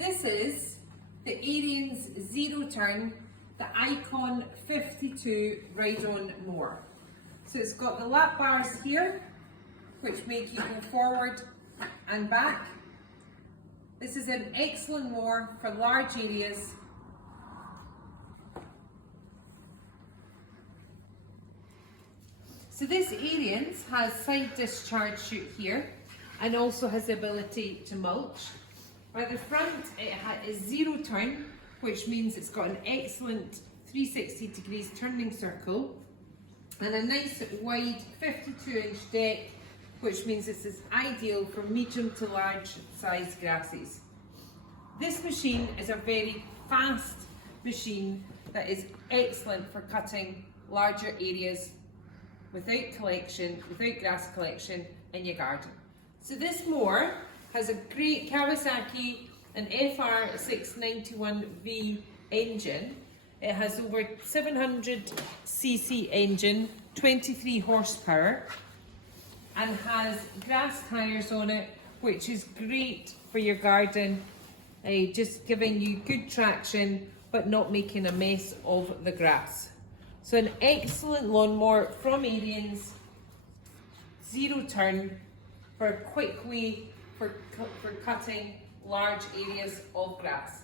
This is the Ariens Zero Turn, the Icon 52 ride-on mower. So it's got the lap bars here, which make you go forward and back. This is an excellent mower for large areas. So this Ariens has side discharge chute here and also has the ability to mulch. By the front it is zero turn, which means it's got an excellent 360 degrees turning circle and a nice wide 52-inch deck, which means this is ideal for medium to large size grasses. This machine is a very fast machine that is excellent for cutting larger areas without grass collection in your garden. So this mower has a great Kawasaki FR651 V engine. It has over 700cc engine, 23 horsepower, and has grass tyres on it, which is great for your garden, just giving you good traction but not making a mess of the grass. So an excellent lawnmower from Ariens, zero turn, for a quick way for cutting large areas of grass.